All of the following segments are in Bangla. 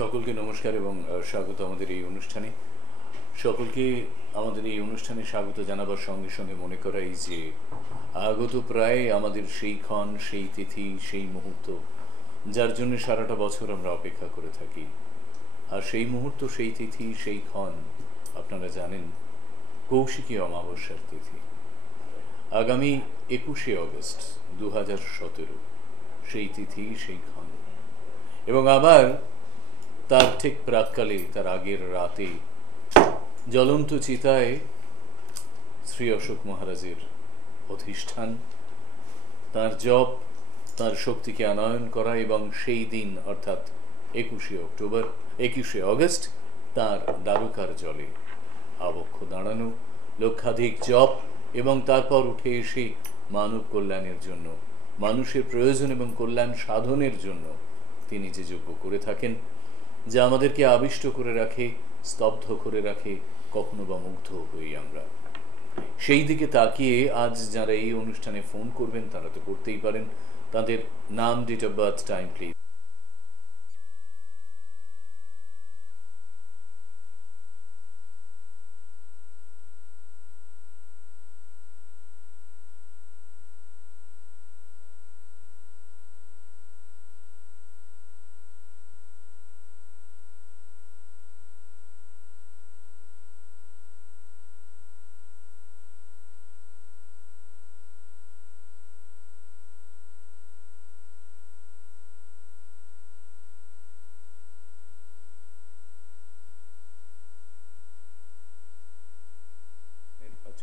সকলকে নমস্কার এবং স্বাগত আমাদের এই অনুষ্ঠানে। সকলকে আমাদের এই অনুষ্ঠানে স্বাগত জানাবার সঙ্গে সঙ্গে মনে করাই যে আগত প্রায় আমাদের সেই ক্ষণ, সেই তিথি, সেই মুহূর্ত, যার জন্য সারাটা বছর আমরা অপেক্ষা করে থাকি। আর সেই মুহূর্ত, সেই তিথি, সেই ক্ষণ আপনারা জানেন, কৌশিকী অমাবস্যার তিথি। আগামী 21শে অগস্ট 2017 সেই তিথি, সেই ক্ষণ। এবং আবার তার ঠিক প্রাক্কালে, তার আগের রাতে জ্বলন্ত চিতায় শ্রী অশোক মহারাজের অধিষ্ঠান, তার জপ, তার শক্তিকে আনয়ন করা, এবং সেই দিন অর্থাৎ 21শে অগস্ট তার দ্বারকার জলে আবক্ষ দাঁড়ানো, লক্ষাধিক জপ, এবং তারপর উঠে এসে মানব কল্যাণের জন্য, মানুষের প্রয়োজন এবং কল্যাণ সাধনের জন্য তিনি যে যজ্ঞ করে থাকেন, যা আমাদেরকে আবিষ্ট করে রাখে, স্তব্ধ করে রাখে, কখনো বা মুগ্ধ হই আমরা। সেই দিকে তাকিয়ে আজ যারা এই অনুষ্ঠানে ফোন করবেন তারা তো করতেই পারেন। তাদের নাম, date of birth, time please.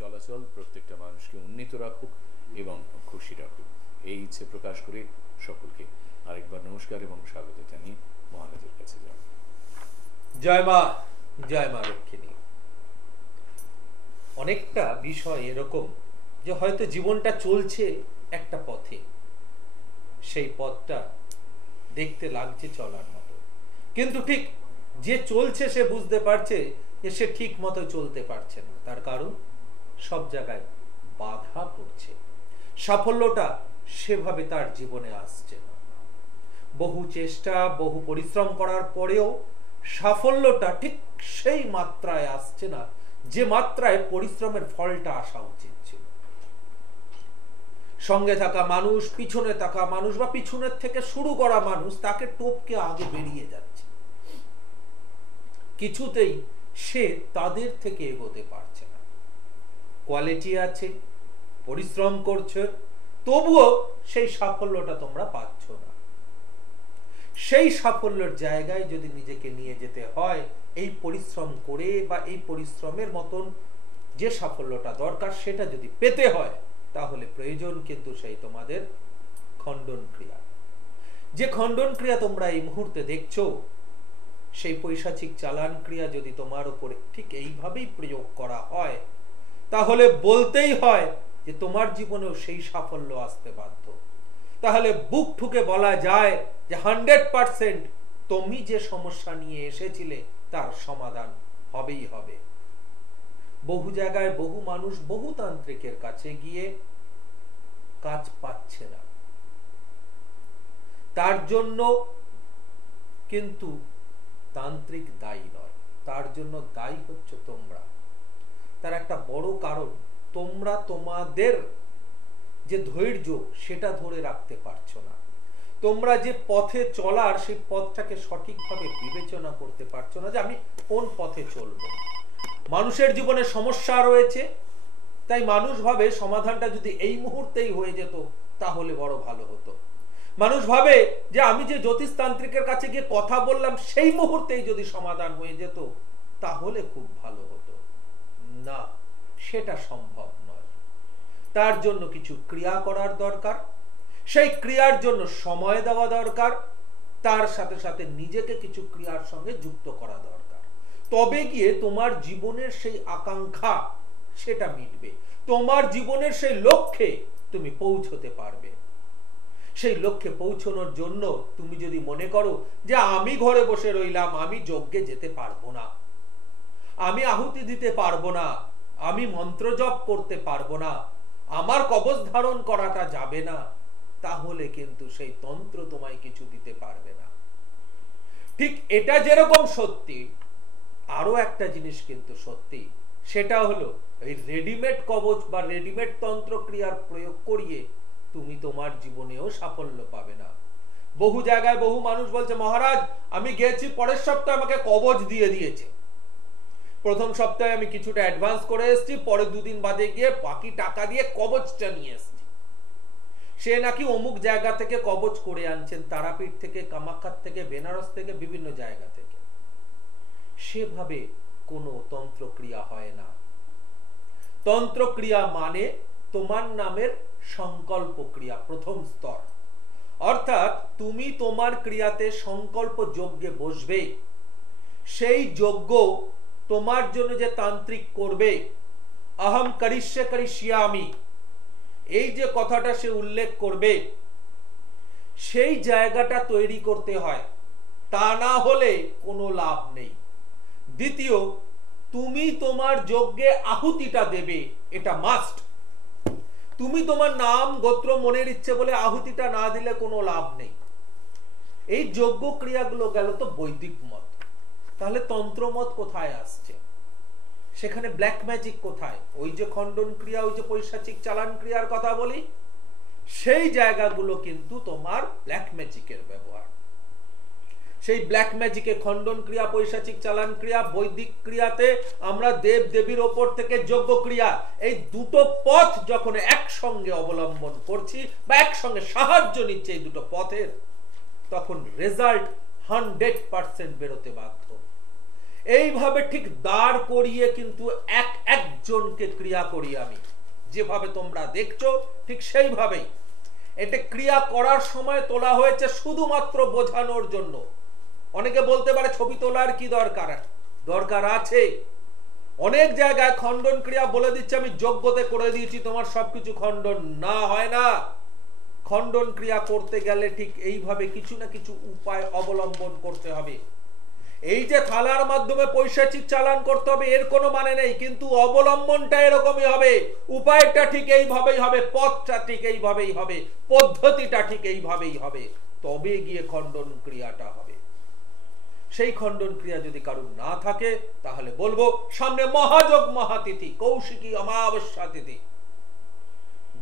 চলাচল প্রত্যেকটা মানুষকে উন্নীত রাখুক এবং খুশি রাখুক, এই ইচ্ছে প্রকাশ করে সকলকে আরেকবার নমস্কার এবং স্বাগত জানিয়ে মহারাজের কাছে যাব। জয় মা, জয় মা লক্ষ্মী। অনেকটা বিষয় এরকম যে হয়তো জীবনটা চলছে একটা পথে, সেই পথটা দেখতে লাগছে চলার মতো, কিন্তু ঠিক যে চলছে সে বুঝতে পারছে যে সে ঠিক মতো চলতে পারছে না। তার কারণ সব জায়গায় বাধা পড়ছে, সাফল্যটা সেভাবে তার জীবনে আসছে না। বহু চেষ্টা, বহু পরিশ্রম করার পরেও সাফল্যটা ঠিক সেই মাত্রায় আসছে না যে মাত্রায় পরিশ্রমের ফলটা আসা উচিত ছিল। সঙ্গে থাকা মানুষ, পিছনে থাকা মানুষ বা পিছনের থেকে শুরু করা মানুষ তাকে টপকে আগে বেরিয়ে যাচ্ছে, কিছুতেই সে তাদের থেকে এগোতে পারছে না। কোয়ালিটি আছে, পরিশ্রম করছে, তবুও সেই সাফল্যটা তোমরা পাচ্ছ না। সেই সাফল্যের জায়গায় যদি নিজেকে নিয়ে যেতে হয়, এই পরিশ্রম করে বা এই পরিশ্রমের মতন যে সাফল্যটা দরকার সেটা যদি পেতে হয়, তাহলে প্রয়োজন কিন্তু সেই তোমাদের খণ্ডন ক্রিয়া। যে খণ্ডন ক্রিয়া তোমরা এই মুহূর্তে দেখছো, সেই পৈশাচিক চালান ক্রিয়া যদি তোমার উপরে ঠিক এইভাবেই প্রয়োগ করা হয়, তাহলে বলতেই হয় যে তোমার জীবনেও সেই সাফল্য আসতে বাধ্য। তাহলে বুক ঠুকে বলা যায় যে 100% তুমি যে সমস্যা নিয়ে এসেছিলে তার সমাধান হবেই হবে। বহু জায়গায় বহু মানুষ বহু তান্ত্রিকের কাছে গিয়ে কাজ পাচ্ছে না, তার জন্য কিন্তু তান্ত্রিক দায়ী নয়, তার জন্য দায়ী হচ্ছে তোমরা। তার একটা বড় কারণ, তোমরা তোমাদের যে ধৈর্য সেটা ধরে রাখতে পারছো না। তোমরা যে পথে চলার সেই পথটাকে সঠিকভাবে বিবেচনা করতে পারছো না যে আমি কোন পথে চলবো। মানুষের জীবনে সমস্যা রয়েছে, তাই মানুষ ভাবে সমাধানটা যদি এই মুহূর্তেই হয়ে যেত তাহলে বড় ভালো হতো। মানুষ ভাবে যে আমি যে জ্যোতিষতান্ত্রিকের কাছে গিয়ে কথা বললাম সেই মুহূর্তেই যদি সমাধান হয়ে যেত তাহলে খুব ভালো হতো। না, সেটা সম্ভব নয়। তার জন্য কিছু ক্রিয়া করার দরকার, সেই ক্রিয়ার জন্য সময় দেওয়া দরকার, তার সাথে সাথে নিজেকে কিছু ক্রিয়ার সঙ্গে যুক্ত করা দরকার। তবে গিয়ে তোমার জীবনের সেই আকাঙ্ক্ষা সেটা মিটবে, তোমার জীবনের সেই লক্ষ্যে তুমি পৌঁছতে পারবে। সেই লক্ষ্যে পৌঁছানোর জন্য তুমি যদি মনে করো যে আমি ঘরে বসে রইলাম, আমি যজ্ঞে যেতে পারবো না, আমি আহুতি দিতে পারবো না, আমি মন্ত্র জপ করতে পারবো না, আমার কবচ ধারণ করাটা যাবে না, তাহলে কিন্তু সেই তন্ত্র তোমায় কিছু দিতে পারবে না। ঠিক এটা যেরকম সত্যি, আরো একটা জিনিস কিন্তু সত্যি, সেটা হলো এই রেডিমেড কবচ বা রেডিমেড তন্ত্র ক্রিয়ার প্রয়োগ করিয়ে তুমি তোমার জীবনেও সাফল্য পাবে না। বহু জায়গায় বহু মানুষ বলছে, মহারাজ আমি গেছি, পরের সপ্তাহে আমাকে কবচ দিয়ে দিয়েছে, প্রথম সপ্তাহে আমি কিছুটা অ্যাডভান্স করে এসেছি, পরে দুদিন বাদে গিয়ে বাকি টাকা দিয়ে কবচটা নিয়ে এসেছি। সে নাকি অমুক জায়গা থেকে কবচ করে আনছেন, তারাপীঠ থেকে, কামাখ্যার থেকে, বেনারস থেকে, বিভিন্ন জায়গা থেকে। সেভাবে কোনো তন্ত্রক্রিয়া হয় না। তন্ত্রক্রিয়া মানে তোমার নামের সংকল্প ক্রিয়া, প্রথম স্তর। অর্থাৎ তুমি তোমার ক্রিয়াতে সংকল্প যজ্ঞে বসবে, সেই যজ্ঞ তোমার জন্য যে তান্ত্রিক করবে, অহম করিষ্যামি, এই যে কথাটা সে উল্লেখ করবে, সেই জায়গাটা তৈরি করতে হয়, তা না হলে কোনো লাভ নেই। দ্বিতীয়, তুমি তোমার যজ্ঞে আহুতিটা দেবে, এটা মাস্ট। তুমি তোমার নাম গোত্র মনের ইচ্ছে বলে আহুতিটা না দিলে কোনো লাভ নেই। এই যজ্ঞ ক্রিয়াগুলো গেল তো বৈদিক মত। তাহলে তন্ত্র মত কোথায় আসছে? সেখানে ব্ল্যাক ম্যাজিক কোথায়? ওই যে খণ্ডন ক্রিয়া, ওই যে পৈশাচিক চালান ক্রিয়ার কথা বলি, সেই জায়গাগুলো কিন্তু তোমার ব্ল্যাক ম্যাজিকের ব্যবহার। সেই ব্ল্যাক ম্যাজিকে খণ্ডন ক্রিয়া, পৈশাচিক চালান ক্রিয়া, বৈদিক ক্রিয়াতে আমরা দেব দেবীর ওপর থেকে যজ্ঞ ক্রিয়া, এই দুটো পথ যখন একসঙ্গে অবলম্বন করছি বা একসঙ্গে সাহায্য নিচ্ছে এই দুটো পথের, তখন রেজাল্ট 100% বেরোতে বাধ্য। এইভাবে ঠিক দাঁড় করিয়ে কিন্তু একজনকে ক্রিয়া করি আমি, যেভাবে তোমরা দেখছো ঠিক সেইভাবেই। এটা ক্রিয়া করার সময় তোলা হয়েছে শুধুমাত্র বোঝানোর জন্য। অনেকে বলতে পারে ছবি তোলার কি দরকার? দরকার আছে। অনেক জায়গায় খণ্ডন ক্রিয়া বলে দিচ্ছে আমি যজ্ঞতে করে দিয়েছি, তোমার সবকিছু খণ্ডন না, হয় না। খণ্ডন ক্রিয়া করতে গেলে ঠিক এইভাবে কিছু না কিছু উপায় অবলম্বন করতে হবে। এই যে থালার মাধ্যমে পৈশাচিক চালান করতে হবে এর কোনো মানে নেই, কিন্তু অবলম্বনটা এরকমই হবে, উপায়টা ঠিক এইভাবেই হবে, পথটা ঠিক এইভাবেই হবে, পদ্ধতিটা ঠিক এইভাবেই হবে, তবে গিয়ে খণ্ডন ক্রিয়াটা হবে। সেই খণ্ডন ক্রিয়া যদি কারণ না থাকে, তাহলে বলবো সামনে মহাযোগ মহাতিথি, কৌশিকী অমাবস্যা তিথি।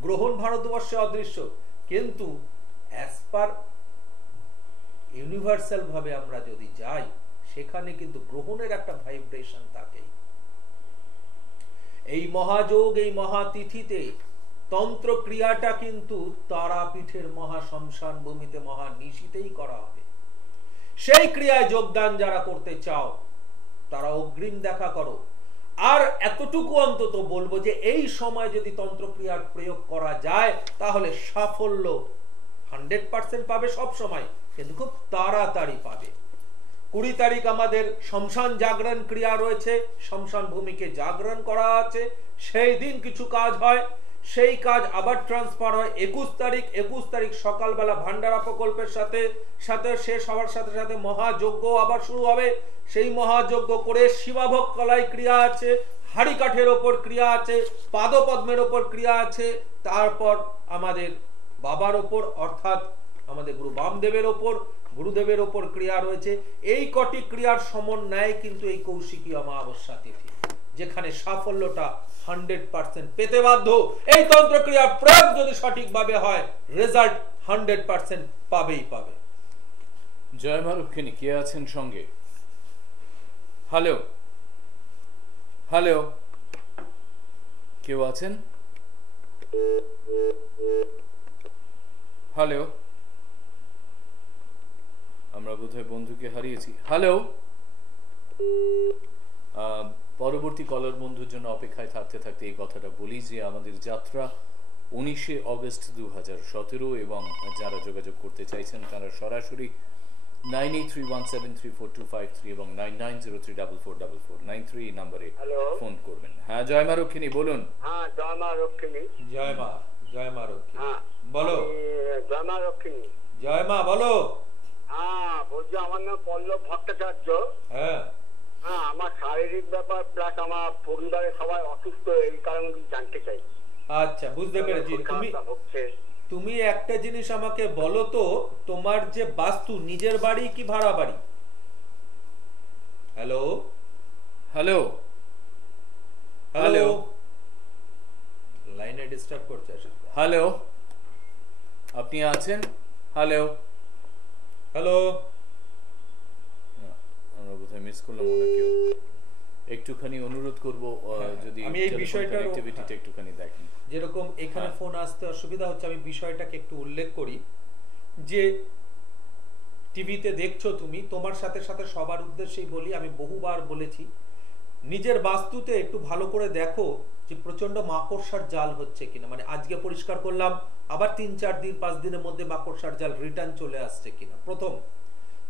গ্রহণ ভারতবর্ষে অদৃশ্য, কিন্তু অ্যাজ পার ইউনিভার্সাল ভাবে আমরা যদি যাই, সেখানে কিন্তু গ্রহণের একটা ভাইব্রেশন থাকে। এই মহাযোগ, এই মহাতিথিতে তন্ত্র ক্রিয়াটা কিন্তু তারাপীঠের মহা শ্মশান ভূমিতে মহানিশীতেই করা হবে। সেই ক্রিয়ায় যোগদান যারা করতে চাও, তারা অগ্রিম দেখা করো। আর এতটুকু অন্তত বলবো যে এই সময় যদি তন্ত্র ক্রিয়ার প্রয়োগ করা যায়, তাহলে সাফল্য 100% পাবে সব সময়, কিন্তু খুব তাড়াতাড়ি পাবে। 20 তারিখ আমাদের শ্মশান জাগরণ ক্রিয়া রয়েছে, শ্মশান ভূমিকে জাগরণ করা আছে, সেই দিন কিছু কাজ হয়, সেই কাজ আবার ট্রান্সফার হয় 21 তারিখ সকালবেলা ভান্ডারা প্রকল্পের সাথে শেষ হওয়ার সাথে সাথে মহাযজ্ঞ আবার শুরু হবে। সেই মহাযজ্ঞ করে শিবাভোগ কলাই ক্রিয়া আছে, হাড়ি কাঠের ওপর ক্রিয়া আছে, পাদপদ্মের ওপর ক্রিয়া আছে, তারপর আমাদের বাবার ওপর অর্থাৎ আমাদের গুরু বামদেবের ওপর, গুরুদেবের ওপর ক্রিয়া রয়েছে। এই কটি ক্রিয়ার সমন্বয়ে কিন্তু এই কৌশিকী অমাবস্যা তিথি, যেখানে সাফল্যটা 100% পেতে বাধ্য। এই তন্ত্র ক্রিয়ার প্রয়োগ যদি সঠিকভাবে হয়, রেজাল্ট 100% পাবেই পাবে। জয় মা রক্ষিণী, কে আছেন সঙ্গে? হ্যালো হ্যালো, কেউ আছেন? হ্যালো, আমরা বোধহয় বন্ধুকে হারিয়েছি। হ্যালো, পরবর্তী কলার বন্ধুর জন্য অপেক্ষায় থাকতে থাকতে এই কথাটা বলি যে আমাদের যাত্রা 19শে অগস্ট 2017, এবং যারা যোগাযোগ করতে চাইছেন তারা সরাসরি 9831734253 এবং 9903444493 নাম্বারে ফোন করবেন। হ্যাঁ, জয় মা রক্ষিণী, বলুন। হ্যাঁ, জয় মা রক্ষিণী। জয় মা, জয় মা রক্ষিণী। হ্যাঁ বলো। জয় মা রক্ষিণী। জয় মা, বলো। হ্যাঁ, বলছি আমার নাম পল্লব ভট্টাচার্য। হ্যাঁ হ্যাঁ, আমার শারীরিক ব্যাপার প্লাস আমার পরিবারের সবাই অসুস্থ, এই কারণে জানতে চাই। আচ্ছা, বুঝতে পেরেছি। তুমি একটা জিনিস আমাকে বলো তো, তোমার যে বাস্তু নিজের বাড়ি কি ভাড়া বাড়ি? হ্যালো হ্যালো হ্যালো, লাইনে ডিস্টার্ব করছে আসলে। হ্যালো, আপনি আছেন? হ্যালো, হ্যালো, আমরা কোথায় মিস করলাম ওনাকেও। একটুখানি অনুরোধ করব যদি আমি এই বিষয়টার কানেক্টিভিটিটা একটুখানি দেখেন। যেরকম এখানে হ্যাঁ। ফোন আসতে অসুবিধা হচ্ছে, আমি বিষয়টাকে একটু উল্লেখ করি যে টিভিতে দেখছো তুমি, তোমার সাথে সাথে সবার উদ্দেশ্যেই বলি, আমি বহুবার বলেছি, নিজের বাস্তুতে একটু ভালো করে দেখো যে প্রচন্ড মাকড়সার জাল হচ্ছে কিনা। মানে আজকে পরিষ্কার করলাম, আবার 3-4 দিন 5 দিনের মধ্যে মাকড়সার জাল রিটার্ন চলে আসছে কিনা, প্রথম।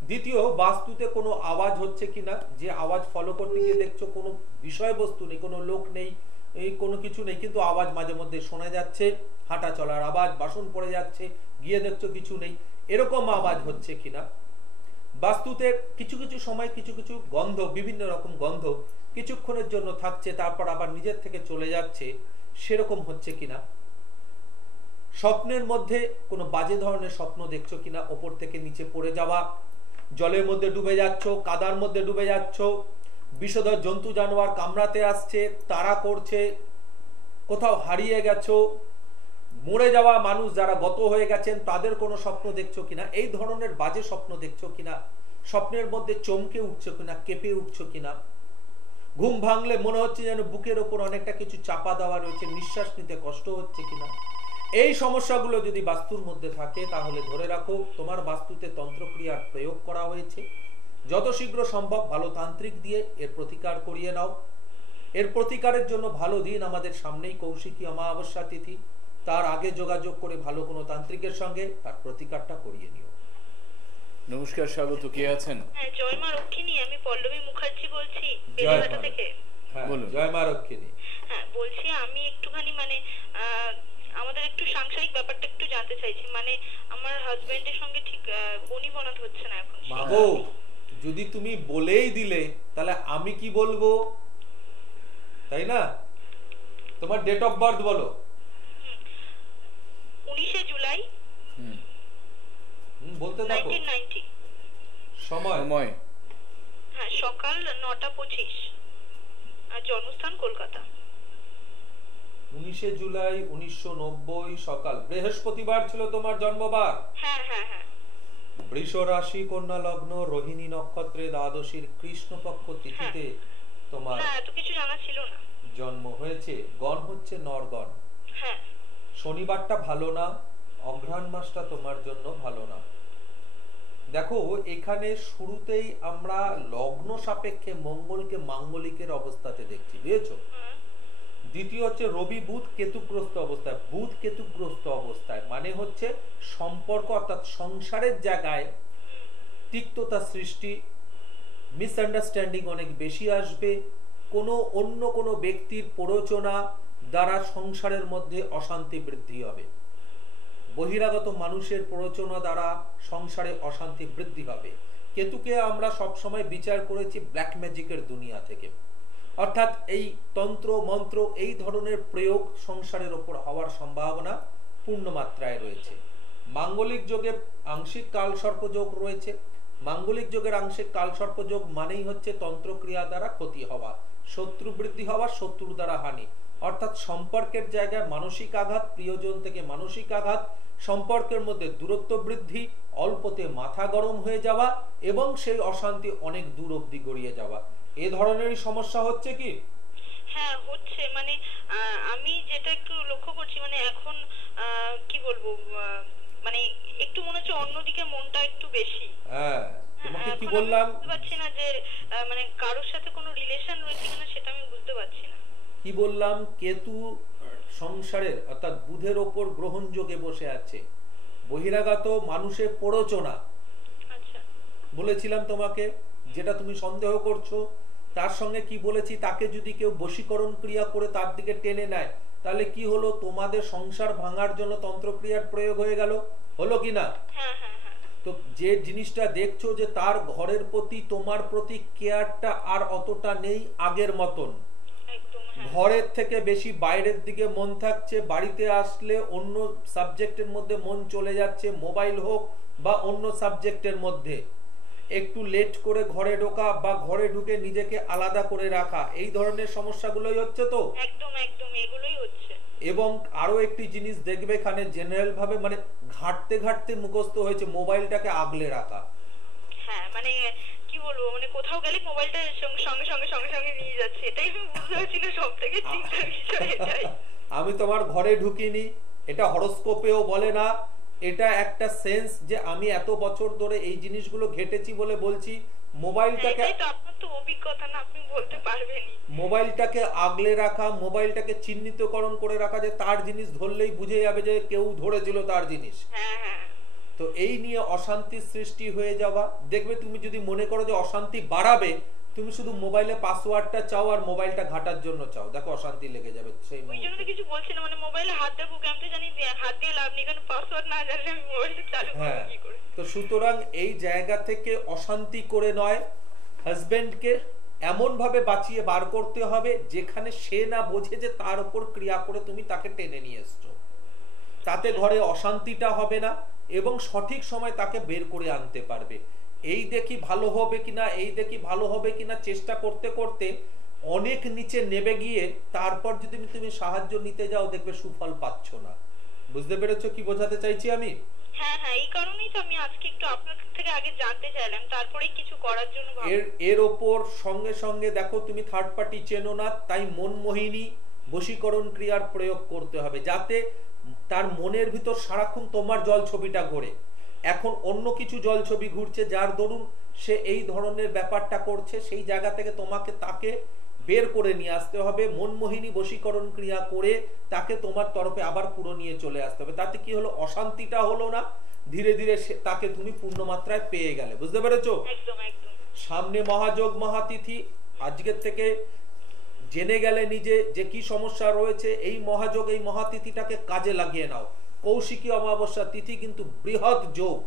দ্বিতীয়, বাস্তুতে কোনো আওয়াজ হচ্ছে কিনা, যে আওয়াজ ফলো করতে গিয়ে দেখছো কোনো বিষয়বস্তু নেই, কোনো লোক নেই, এই কোনো কিছু নেই, কিন্তু আওয়াজ মাঝে মধ্যে শোনা যাচ্ছে, হাঁটা চলার আওয়াজ, বাসন পড়ে যাচ্ছে, গিয়ে দেখছো কিছু নেই, এরকম আওয়াজ হচ্ছে কিনা। বাস্তুতে কিছু কিছু সময় কিছু কিছু গন্ধ, বিভিন্ন রকম গন্ধ কিছুক্ষণের জন্য থাকছে, তারপর আবার নিজের থেকে চলে যাচ্ছে, সেরকম হচ্ছে কিনা। স্বপ্নের মধ্যে কোনো বাজে ধরনের স্বপ্ন দেখছো কিনা, ওপর থেকে নিচে পড়ে যাওয়া, জলের মধ্যে ডুবে যাচ্ছ, কাদার মধ্যে ডুবে যাচ্ছ, বিষধর জন্তু জানোয়ার কামড়াতে আসছে, তাড়া করছে, কোথাও হারিয়ে গেছো, মরে যাওয়া মানুষ যারা গত হয়ে গেছেন তাদের কোনো স্বপ্ন দেখছো কিনা, এই ধরনের বাজে স্বপ্ন দেখছো কিনা, স্বপ্নের মধ্যে চমকে উঠছো কিনা, কেঁপে উঠছো কিনা, ঘুম ভাঙলে মনে হচ্ছে যেন বুকের ওপর অনেকটা কিছু চাপা দেওয়া রয়েছে, নিঃশ্বাস নিতে কষ্ট হচ্ছে কিনা, এই সমস্যাগুলো যদি বাস্তুর মধ্যে থাকে তাহলে ধরে রাখো তোমার বাস্তুতে তন্ত্রক্রিয়ার প্রয়োগ করা হয়েছে। যত শীঘ্র সম্ভব ভালো তান্ত্রিক দিয়ে এর প্রতিকার করিয়ে নাও। এর প্রতিকারের জন্য ভালো দিন আমাদের সামনেই, কৌশিকী অমাবস্যা তিথি, তার আগে যোগাযোগ করে ভালো কোনো তান্ত্রিকের সঙ্গে তার প্রতিকারটা করিয়ে নিও। নমস্কার, স্বাগত। কে আছেন? হ্যাঁ, জয় মা রক্ষিণী, আমি পল্লবী মুখার্জি বলছি জয় বেলেঘাটা মা। থেকে। হ্যাঁ, বলুন। জয় মা রক্ষিণী। হ্যাঁ, বলছি আমি একটুখানি মানে আমাদের একটু সাংসারিক ব্যাপারটা একটু জানতে চাইছি। মানে আমার হাজবেন্ডের সঙ্গে ঠিক বনিবনাত হচ্ছে না এখন। মাগো, যদি তুমি বলেই দিলে তাহলে আমি কি বলবো, তাই না? তোমার ডেট অফ বার্থ বলো। 19শে জুলাই হুম, বলতে থাকো। 1990। সময়। সময় হ্যাঁ, সকাল 9টা 25 আর জন্মস্থান কলকাতা। 19শে জুলাই 1990 সকাল, বৃহস্পতিবার ছিল তোমার জন্মবার। হ্যাঁ হ্যাঁ হ্যাঁ। বৃষ রাশি, কন্যা লগ্ন, রোহিণী নক্ষত্রে, দ্বাদশীর কৃষ্ণপক্ষ তিথিতে তোমার হ্যাঁ, এত কিছু জানা ছিল না। জন্ম হয়েছে। গণ হচ্ছে নরগণ। হ্যাঁ। শনিবারটা ভালো না, অঘ্রাণ মাসটা তোমার জন্য ভালো না। দেখো, এখানে শুরুতেই আমরা লগ্ন সাপেক্ষে মঙ্গলকে মাঙ্গলিকের অবস্থাতে দেখছি, বুঝেছো? হুম। দ্বিতীয় হচ্ছে রবি বুধ কেতুগ্রস্ত অবস্থায়। বুধ কেতুগ্রস্ত অবস্থায় মানে হচ্ছে সম্পর্ক অর্থাৎ সংসারের জায়গায় তিক্ততা সৃষ্টি, মিসআন্ডারস্ট্যান্ডিং অনেক বেশি আসবে, কোনো অন্য কোনো ব্যক্তির প্ররোচনা দ্বারা সংসারের মধ্যে অশান্তি বৃদ্ধি হবে, বহিরাগত মানুষের প্ররোচনা দ্বারা সংসারে অশান্তি বৃদ্ধি হবে। কেতুকে আমরা সবসময় বিচার করেছি ব্ল্যাক ম্যাজিকের দুনিয়া থেকে, অর্থাৎ এই তন্ত্র মন্ত্র এই ধরনের প্রয়োগ সংসারের ওপর হওয়ার সম্ভাবনা পূর্ণ মাত্রায় রয়েছে। মাঙ্গলিক যোগে আংশিক কালসর্পযোগ রয়েছে। মাঙ্গলিক যোগের আংশিক কালসর্পযোগ মানেই হচ্ছে তন্ত্রক্রিয়া দ্বারা ক্ষতি হওয়া, শত্রু বৃদ্ধি হওয়া, শত্রু দ্বারা হানি, অর্থাৎ সম্পর্কের জায়গায় মানসিক আঘাত, প্রিয়জন থেকে মানসিক আঘাত, সম্পর্কের মধ্যে দূরত্ব বৃদ্ধি, অল্পতে মাথা গরম হয়ে যাওয়া এবং সেই অশান্তি অনেক দূর অবধি গড়িয়ে যাওয়া, এ ধরনেরই সমস্যা হচ্ছে কি? হ্যাঁ হচ্ছে, মানে আমি যেটা একটু লক্ষ্য করছি, মানে এখন কি বলবো, মানে একটু মনে হচ্ছে অন্যদিকে মনটা একটু বেশি। হ্যাঁ, তোমাকে কি এখন আমি বললাম? বুঝতে পারছি না যে মানে কারোর সাথে কোনো রিলেশন রয়েছে কিনা, সেটা আমি বুঝতে পারছি না। কি বললাম? কেতু সংসারের অর্থাৎ বুধের ওপর গ্রহণ যোগে বসে আছে, বহিরাগত মানুষের প্ররোচনা আচ্ছা। বলেছিলাম তোমাকে, যেটা তুমি সন্দেহ করছো। তার সঙ্গে কি বলেছি, তাকে যদি কেউ বশীকরণ ক্রিয়া করে তার দিকে টেনে নেয় তাহলে কি হলো, তোমাদের সংসার ভাঙার জন্য তন্ত্রক্রিয়ার প্রয়োগ হয়ে গেল, হলো কি না? হ্যাঁ হ্যাঁ হ্যাঁ। তো যে জিনিসটা দেখছো যে তার ঘরের প্রতি তোমার প্রতি কেয়ারটা আর অতটা নেই আগের মতন, একদম। হ্যাঁ। ঘরের থেকে বেশি বাইরের দিকে মন থাকছে, বাড়িতে আসলে অন্য সাবজেক্টের মধ্যে মন চলে যাচ্ছে, মোবাইল হোক বা অন্য সাবজেক্টের মধ্যে, একটু লেট করে ঘরে ঢোকা বা ঘরে ঢুকে নিজেকে আলাদা করে রাখা, এই ধরনের সমস্যাগুলোই হচ্ছে তো। একদম একদম এগুলোই হচ্ছে। এবং আরো একটি জিনিস দেখবে এখানে জেনারেল ভাবে মানে ঘাটতে ঘাটতে মুখস্থ হয়েছে মোবাইলটাকে আগলে রাখা। হ্যাঁ মানে কি বলবো, মানে কোথাও গেলে মোবাইলটা সঙ্গে সঙ্গে সঙ্গে সঙ্গে সঙ্গে নিয়ে যাচ্ছে, এটাই আমি বুঝতে পারছি না, সব থেকে চিন্তার বিষয় এটাই। আমি তোমার ঘরে ঢুকিনি, এটা হরোস্কোপেও বলে না, এটা একটা সেন্স যে আমি এত বছর ধরে এই জিনিসগুলো ঘেটেছি বলে বলছি। মোবাইলটাকে, এটাই তো আপনার তো অভিজ্ঞতা না, আপনি বলতে পারবেনই। মোবাইলটাকে আগলে রাখা, মোবাইলটাকে চিহ্নিতকরণ করে রাখা, যে তার জিনিস ধরলেই বুঝে যাবে যে কেউ ধরেছিল তার জিনিস। হ্যাঁ হ্যাঁ তো এই নিয়ে অশান্তির সৃষ্টি হয়ে যাওয়া, দেখবে তুমি যদি মনে করো যে অশান্তি বাড়াবে, তুমি শুধু মোবাইলে পাসওয়ার্ডটা চাও আর মোবাইলটা ঘাটার জন্য চাও, দেখো অশান্তি লেগে যাবে সেই ওই জন্য তো মুহূর্তে। কিছু বলছি না, মানে মোবাইলে হাত দেবো, আমি তো জানি যে হাত দিয়ে লাভ নেই, কারণ পাসওয়ার্ড না জানলে আমি মোবাইলটা চালু করবো হ্যাঁ, কি করে। তো সুতরাং এই জায়গা থেকে অশান্তি করে নয়, হাজবেন্ডকে এমন ভাবে বাঁচিয়ে বার করতে হবে যেখানে সে না বোঝে যে তার উপর ক্রিয়া করে তুমি তাকে টেনে নিয়ে এসছো। তাতে ঘরে অশান্তিটা হবে না এবং সঠিক সময় তাকে বের করে আনতে পারবে। এই দেখি ভালো হবে কিনা, এই দেখি ভালো হবে কিনা চেষ্টা করতে করতে অনেক নিচে নেমে গিয়ে তারপর যদি তুমি সাহায্য নিতে যাও, দেখবে সুফল পাচ্ছ না। বুঝতে পেরেছো কি বোঝাতে চাইছি আমি? হ্যাঁ হ্যাঁ, এই কারণেই তো আমি আজকে একটু আপনার থেকে আগে জানতে চাইলাম, তারপরেই কিছু করার জন্য এর ওপর সঙ্গে সঙ্গে দেখো তুমি থার্ড পার্টি চেনো না, তাই মনমোহিনী বশীকরণ ক্রিয়ার প্রয়োগ করতে হবে যাতে তার মনের ভিতর সারাক্ষণ তোমার জল ছবিটা ঘোরে। এখন অন্য কিছু জল ছবি ঘুরছে, যার দরুন সে এই ধরনের ব্যাপারটা করছে, সেই জায়গা থেকে তোমাকে তাকে বের করে নিয়ে আসতে হবে। মনমোহিনী বশীকরণ ক্রিয়া করে তাকে তোমার তরফে আবার পুরো নিয়ে চলে আসতে হবে। তাতে কি হলো, অশান্তিটা হলো না, ধীরে ধীরে তাকে তুমি পূর্ণ মাত্রায় পেয়ে গেলে। বুঝতে পেরেছো? একদম একদম। সামনে মহাযোগ মহাতিথি, আজকের থেকে জেনে গেলে নিজে যে কি সমস্যা রয়েছে, এই মহাযোগ এই মহাতিথিটাকে কাজে লাগিয়ে নাও। কৌশিকী অমাবস্যা তিথি কিন্তু বৃহৎ যোগ,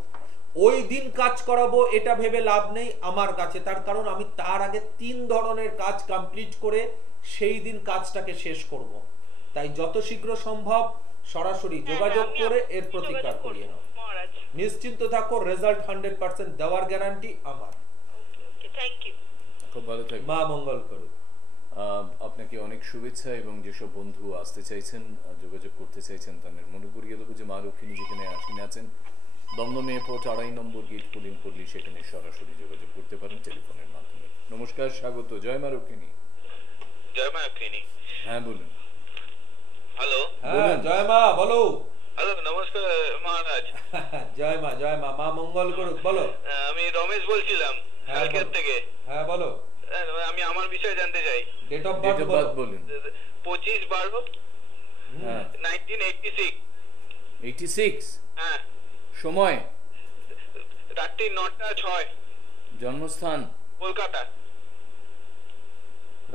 ওই দিন কাজ করাবো এটা ভেবে লাভ নেই আমার কাছে, তার কারণ আমি তার আগে 3 ধরনের কাজ কমপ্লিট করে সেই দিন কাজটাকে শেষ করব। তাই যত শীঘ্র সম্ভব সরাসরি যোগাযোগ করে এর প্রতিকার করিয়ে নাও। নিশ্চিন্ত থাকো, রেজাল্ট 100% দেওয়ার গ্যারান্টি আমার। ওকে, থ্যাংক ইউ। খুব ভালো থাকবেন, মা মঙ্গল করুন। আপনাকে অনেক শুভেচ্ছা। এবং যেসব বন্ধু আসতে চাইছেন, যোগাযোগ করতে চাইছেন, তাদের মনে করিয়ে দেবো যে মা লক্ষ্মী যেখানে আসীন আছেন, দমদম এয়ারপোর্ট 2.5 নম্বর গেট পুলিং করলে সেখানে সরাসরি যোগাযোগ করতে পারেন টেলিফোনের মাধ্যমে। নমস্কার, স্বাগত। জয় মা লক্ষ্মী। জয় মা লক্ষ্মী। হ্যাঁ বলুন। হ্যালো। হ্যাঁ জয় মা, বলো। হ্যালো, নমস্কার মহারাজ। জয় মা, জয় মা, মা মঙ্গল করুক। বলো। আমি রমেশ বলছিলাম কালকের থেকে। হ্যাঁ বলো। আমি আমার বিষয়ে জানতে চাই। ডেট অফ বার্থ বলুন। 25/12/1986। 86। হ্যাঁ। সময়? রাত্রি 9টা 6। জন্মস্থান? কলকাতা।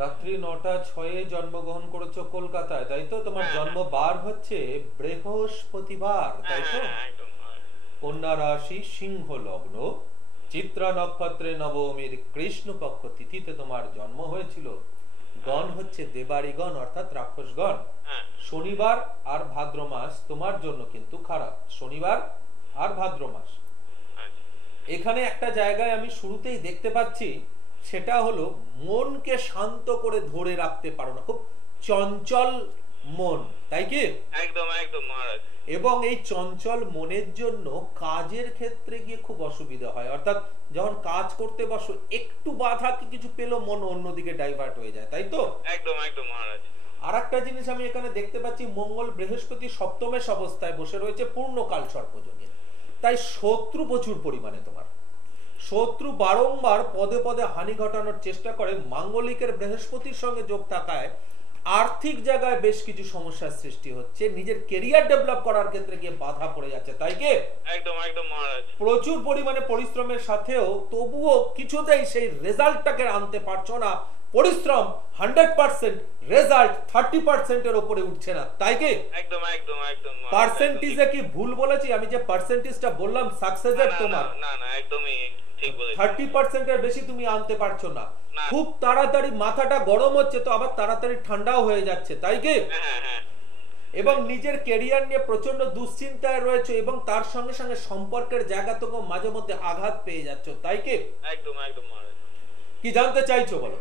রাত্রি 9টা 6 জন্মগ্রহণ করেছো কলকাতায়, তাই তো? তোমার জন্মবার হচ্ছে বৃহস্পতিবার, তাই তো? কন্যা রাশি, সিংহ লগ্ন, চিত্রা নক্ষত্রে নবমীর কৃষ্ণপক্ষ তিথিতে তোমার জন্ম হয়েছিল। গণ হচ্ছে দেবাড়িগণ অর্থাৎ রাক্ষসগণ। শনিবার আর ভাদ্র মাস তোমার জন্য কিন্তু খারাপ, শনিবার আর ভাদ্র মাস। এখানে একটা জায়গায় আমি শুরুতেই দেখতে পাচ্ছি, সেটা হলো মনকে শান্ত করে ধরে রাখতে পারো না, খুব চঞ্চল মন, তাই কি? একদম একদম মহারাজ। এবং এই চঞ্চল মনের জন্য কাজের ক্ষেত্রে গিয়ে খুব অসুবিধা হয়, অর্থাৎ যখন কাজ করতে বসো একটু বাধা কি কিছু পেলো, মন অন্যদিকে ডাইভার্ট হয়ে যায়, তাই তো? একদম একদম মহারাজ। আর একটা জিনিস আমি এখানে দেখতে পাচ্ছি, মঙ্গল বৃহস্পতি সপ্তমেশ অবস্থায় বসে রয়েছে পূর্ণকাল সর্পযোগে, তাই শত্রু প্রচুর পরিমাণে। তোমার শত্রু বারংবার পদে পদে হানি ঘটানোর চেষ্টা করে। মাঙ্গলিকের বৃহস্পতির সঙ্গে যোগ থাকায় আর্থিক জায়গায় বেশ কিছু সমস্যার সৃষ্টি হচ্ছে, নিজের কেরিয়ার ডেভেলপ করার ক্ষেত্রে গিয়ে বাধা পড়ে যাচ্ছে, তাই কি? একদম একদম মহারাজ। প্রচুর পরিমাণে পরিশ্রমের সাথেও তবুও কিছুতেই সেই রেজাল্টটাকে আনতে পারছো না। পরিশ্রম 100%, রেজাল্ট 30% এর উপরে উঠছে না, তাই কি? একদম একদম একদম। পার্সেন্টেজে কি ভুল বলেছি? আমি যে পার্সেন্টেজটা বললাম সাকসেসের, তোমার না না একদমই ঠিক বলেছেন। 30% এর বেশি তুমি আনতে পারছো না। খুব তাড়াতাড়ি মাথাটা গরম হচ্ছে, তো আবার তাড়াতাড়ি ঠান্ডাও হয়ে যাচ্ছে, তাই কি? হ্যাঁ হ্যাঁ। এবং নিজের কেরিয়ার নিয়ে প্রচন্ড দুশ্চিন্তায় রয়েছে এবং তার সঙ্গে সঙ্গে সম্পর্কের জায়গা থেকে মাঝে মধ্যে আঘাত পেয়ে যাচ্ছ, তাই কি? একদম একদম মহারাজ। কি জানতে চাইছো বলো?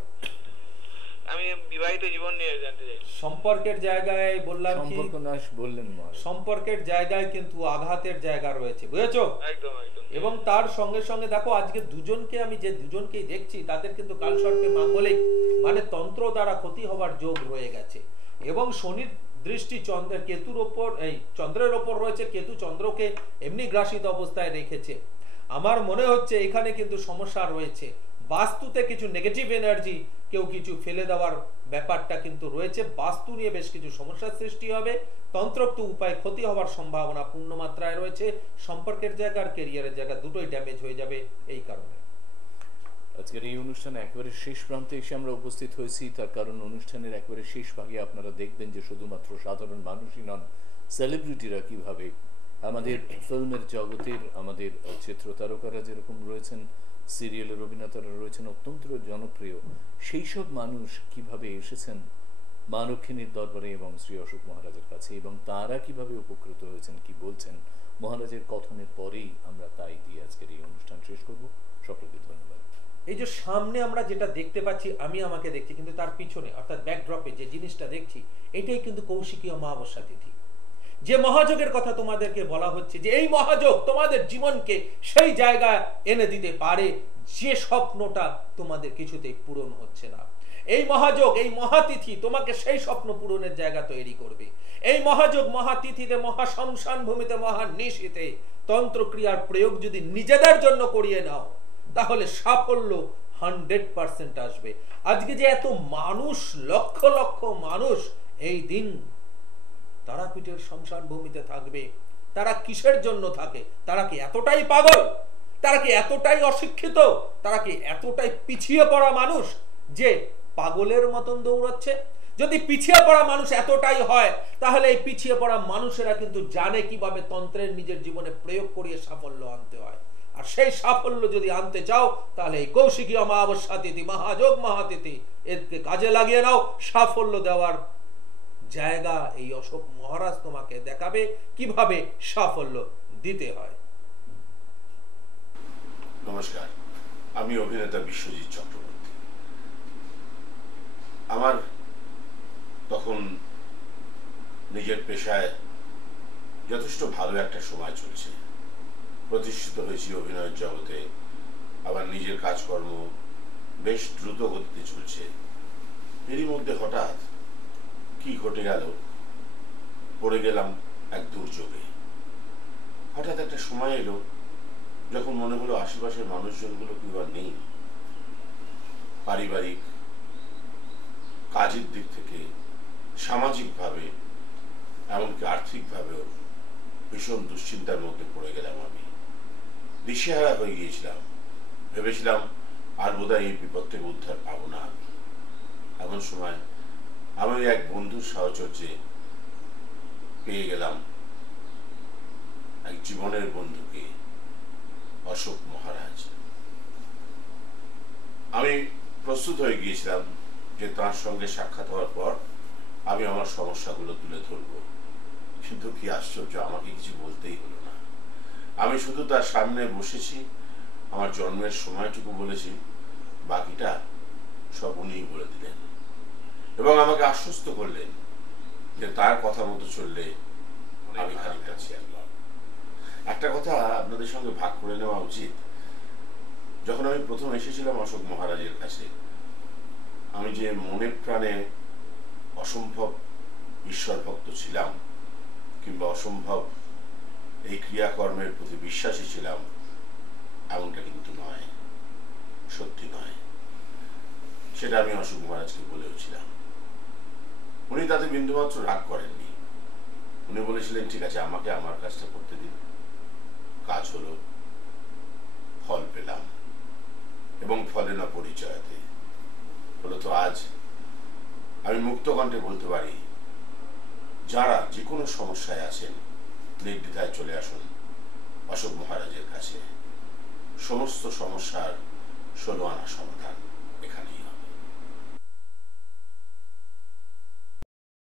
আমি বিবাহিত জীবন নিয়ে জানতে চাই। সম্পর্কের জায়গায় বললাম কি, সম্পর্ক নাশ বললেন মহারাজ। সম্পর্কের জায়গায় কিন্তু আঘাতের জায়গা রয়েছে, বুঝেছো? একদম একদম। এবং তার সঙ্গে সঙ্গে দেখো আজকে দুজনকে আমি যে দুজনকেই দেখছি তাদের কিন্তু কালসর্পে মাঙ্গলিক মানে তন্ত্র দ্বারা ক্ষতি হবার যোগ রয়ে গেছে। এবং শনির দৃষ্টি চন্দ্রের কেতুর ওপর, এই চন্দ্রের ওপর রয়েছে, কেতু চন্দ্রকে এমনি গ্রাসিত অবস্থায় রেখেছে। আমার মনে হচ্ছে এখানে কিন্তু সমস্যা রয়েছে, বাস্তুতে কিছু নেগেটিভ এনার্জি কেউ কিছু ফেলে দেওয়ার ব্যাপারটা কিন্তু রয়েছে। বাস্তু নিয়ে বেশ কিছু সমস্যার সৃষ্টি হবে, তন্ত্রোক্ত উপায়ে ক্ষতি হওয়ার সম্ভাবনা পূর্ণ মাত্রায় রয়েছে। সম্পর্কের জায়গা আর কেরিয়ারের জায়গা দুটোই ড্যামেজ হয়ে যাবে এই কারণে। আজকের এই অনুষ্ঠানে একেবারে শেষ প্রান্তে এসে আমরা উপস্থিত হয়েছি, তার কারণ অনুষ্ঠানের একেবারে শেষ ভাগে আপনারা দেখবেন যে শুধুমাত্র সাধারণ মানুষই নন, সেলিব্রিটিরা কিভাবে আমাদের ফিল্মের জগতের, আমাদের চিত্র তারকারা যেরকম রয়েছেন, সিরিয়ালের অভিনেতারা রয়েছেন অত্যন্ত জনপ্রিয়, সেই সব মানুষ কিভাবে এসেছেন মা লক্ষ্মীর দরবারে এবং শ্রী অশোক মহারাজের কাছে, এবং তারা কিভাবে উপকৃত হয়েছেন, কি বলছেন মহারাজের কথনের পরেই আমরা তাই দিয়ে আজকের এই অনুষ্ঠান শেষ করব। সকলকে ধন্যবাদ। এই যে সামনে আমরা যেটা দেখতে পাচ্ছি, আমি আমাকে দেখছি, কিন্তু তার পিছনে অর্থাৎ ব্যাকড্রপে যে জিনিসটা দেখছি, এটাই কিন্তু কৌশিকী অমাবস্যা তিথি। যে মহাযোগের কথা তোমাদেরকে বলা হচ্ছে, যে এই মহাযোগ তোমাদের জীবনকে সেই জায়গায় এনে দিতে পারে যে স্বপ্নটা তোমাদের কিছুতেই পূরণ হচ্ছে না। এই মহাযোগ, এই মহাতিথি তোমাকে সেই স্বপ্ন পূরণের জায়গা তৈরি করবে। এই মহাযোগ মহাতিথিতে, মহাশমশান ভূমিতে, মহানিশীতে তন্ত্রক্রিয়ার প্রয়োগ যদি নিজেদের জন্য করিয়ে নাও, তাহলে সাফল্য 100% আসবে। আজকে যে এত মানুষ, লক্ষ লক্ষ মানুষ এই দিন তারাপীঠের শ্মশান ভূমিতে থাকবে, তারা কিসের জন্য থাকে? তারা কি এতটাই পাগল? তারা কি এতটাই অশিক্ষিত? তারা কি এতটাই পিছিয়ে পড়া মানুষ যে পাগলের মতন দৌড়াচ্ছে? যদি পিছিয়ে পড়া মানুষ এতটাই হয়, তাহলে এই পিছিয়ে পড়া মানুষেরা কিন্তু জানে কিভাবে তন্ত্রের নিজের জীবনে প্রয়োগ করিয়ে সাফল্য আনতে হয়। আর সেই সাফল্য যদি আনতে চাও, তাহলে এই কৌশিকী অমাবস্যা তিথি, মহাযোগ মহাতিথি, একে কাজে লাগিয়ে নাও। সাফল্য দেওয়ার জায়গা এই অশোক মহারাজ তোমাকে দেখাবে কিভাবে সাফল্য দিতে হয়। নমস্কার, আমি অভিনেতা বিশ্বজিৎ চক্রবর্তী। আমার তখন নিজের পেশায় যথেষ্ট ভালো একটা সময় চলছে, প্রতিষ্ঠিত হয়েছি অভিনয়ের জগতে, আবার নিজের কাজকর্ম বেশ দ্রুত গতিতে চলছে। এরই মধ্যে হঠাৎ কি ঘটে গেল, পড়ে গেলাম এক দুর্যোগে। হঠাৎ একটা সময় এলো যখন মনে হলো আশেপাশের মানুষজনগুলো কি আর নেই। পারিবারিক, কাজের দিক থেকে, সামাজিকভাবে, এমনকি আর্থিকভাবেও ভীষণ দুশ্চিন্তার মধ্যে পড়ে গেলাম। আমি দিশেহারা হয়ে গিয়েছিলাম, ভেবেছিলাম আর বোধহয় এই বিপদ থেকে উদ্ধার পাবো না আমি। এমন সময় আমি এক বন্ধুর সাহচর্যে পেয়ে গেলাম এক জীবনের বন্ধুকে, অশোক মহারাজ। আমি প্রস্তুত হয়ে গিয়েছিলাম যে তার সঙ্গে সাক্ষাৎ হওয়ার পর আমি আমার সমস্যাগুলো তুলে ধরব, কিন্তু কি আশ্চর্য, আমাকে কিছু বলতেই হলো না। আমি শুধু তার সামনে বসেছি, আমার জন্মের সময়টুকু বলেছি, বাকিটা সব উনিই বলে দিলেন এবং আমাকে আশ্বস্ত করলেন যে তার কথা মতো চললে আমি খানিকটা শেয়ার করব। একটা কথা আপনাদের সঙ্গে ভাগ করে নেওয়া উচিত। যখন আমি প্রথম এসেছিলাম অশোক মহারাজের কাছে, আমি যে মনে প্রাণে অসম্ভব ঈশ্বর ভক্ত ছিলাম, কিংবা অসম্ভব এই ক্রিয়াকর্মের প্রতি বিশ্বাসী ছিলাম, এমনটা কিন্তু নয়, সত্যি নয়। সেটা আমি অশোক মহারাজকে বলেওছিলাম। উনি তাতে বিন্দুমাত্র রাগ করেননি। উনি বলেছিলেন, ঠিক আছে, আমাকে আমার কাজটা করতে দিন। কাজ হলো, ফল পেলাম, এবং ফলে না পরিচয়তে হলো। তো আজ আমি মুক্ত কণ্ঠে বলতে পারি, যারা যে কোনো সমস্যায় আছেন, নির্দ্বিধায় চলে আসুন অশোক মহারাজের কাছে। সমস্ত সমস্যার 16 আনা সমাধান এখানেই।